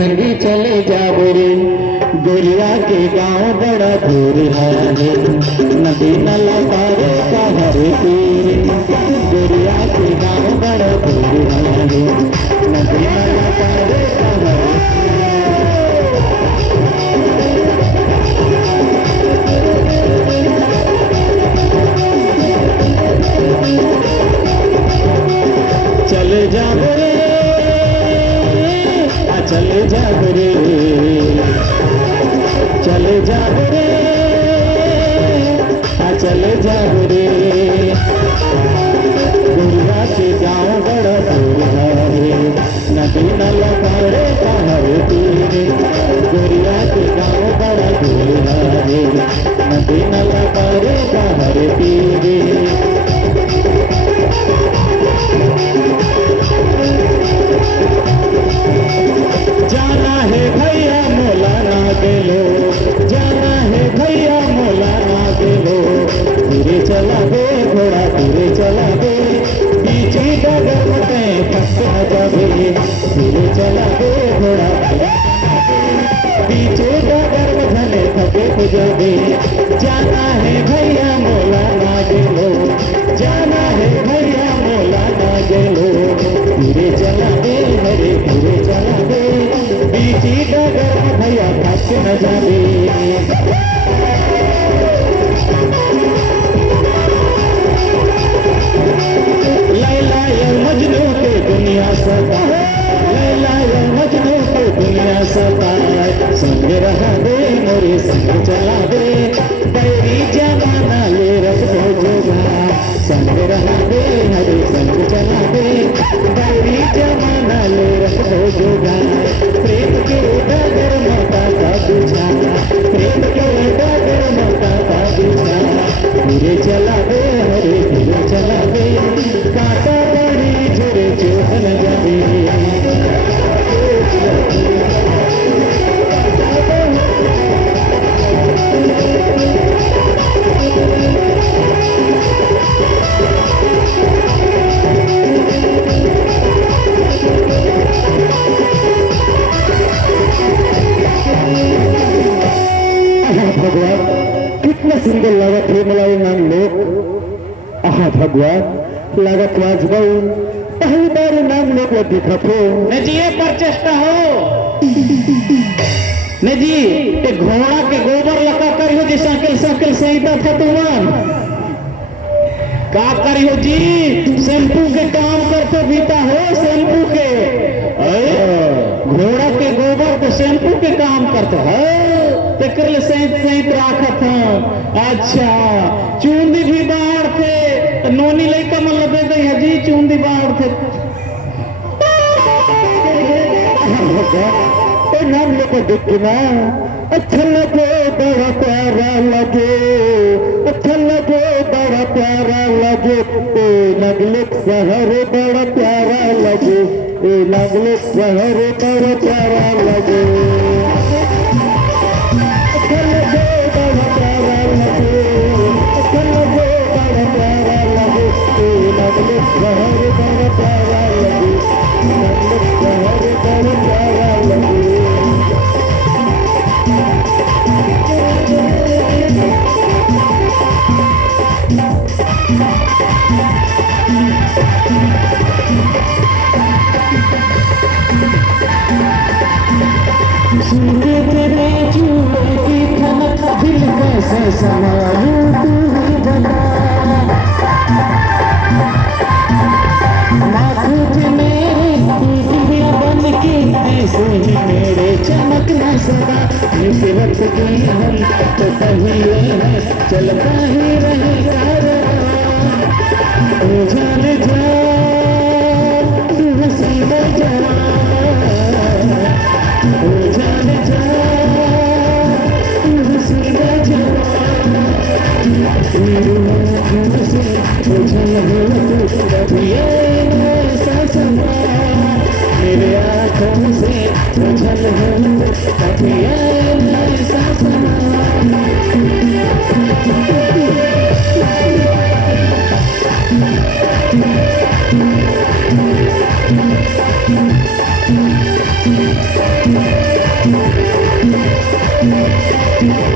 संगी चले जाओ रे गोरिया के गांव बड़ा दूर है नदी नाला पारे का हरे तीर गोरिया के गांव बड़ा दूर है नदी नाला पारे का हरे चले जाओ रे चले जाओ रे चले जाओ रे चले जाओ रे गोरिया के गाँव बड़ा दूर है नदी नाला पारे का हरे तीर गोरिया के गाँव बड़ा दूर है नदी नाला पारे का हरे तीर जाना है भैया मोला ना गेलो जाना है भैया मोला ना गेलो धीरे चला दे घोड़ा धीरे चला दे बीच डगर में फंस न जावे धीरे चला दे घोड़ा बीच डगर में धने थके हो जावे जाना है भैया मोला ना गेलो जाना है भैया मोला ना गेलो धीरे चला दे हरे धीरे चला दे बीची डगर भैया फंस न जावे लैला या मजनू के दुनिया सता लैला या मजनू के दुनिया सता संग रहा दे मोरे संग चला दे बैरी जमाना ले रख जोगा संग रहा दे हरे संग चला दे बैरी जमाना ले रख जोगा प्रेम के डगर माता का बिछाना प्रेम के डगर माता का बिछाना धीरे चला दे हरे धीरे चला दे कांटा बड़ी झुरे चोट न जावे भगवान कितना सुंदर लागत है मला नाम लोग आहा भगवान लागत वाजबाऊ पहली बार नाम लोग दिखत हो ने जी ये प्रचेष्टा हो ने जी ते घोड़ा के गोबर लगा करी हो जी साइकिल साइकिल सहिता फतुमान का करी हो जी शैम्पू के काम करते बीता हो शैम्पू के घोड़ा के गोबर को शैम्पू के काम करते है तेकर सहित सहित राखत है अच्छा चूंदी भी बाढ़ थे नोनी लइका मन लगे गई है जी चूंदी बाढ़ थे नाम लोग देखना अच्छा लगे बड़ा प्यारा लगे अच्छा लगे बड़ा प्यारा लगे नगले शहर बड़ा प्यारा लगे नगले शहर बड़ा प्यारा लगे अच्छा लगे बड़ा प्यारा लगे अच्छा लगे बड़ा प्यारा लगे नगले शहर बड़ा प्यारा लगे नगले शहर बड़ा प्यारा लगे दिल कैसे समायूं तू ही बना माखूज मेरे दिया बन के ऐसे ही मेरे चमकना सदा निकलत की हम तो कहीं है चलता ही रहेगा ओ जान जा तू हंसी में जवा ओ जान जा तू हंसी में जवा मेरी आँखों से उछल हो तू कभी ऐसा समा मेरे आँखों से उछल हो कभी ऐसा समा Thank you. Thank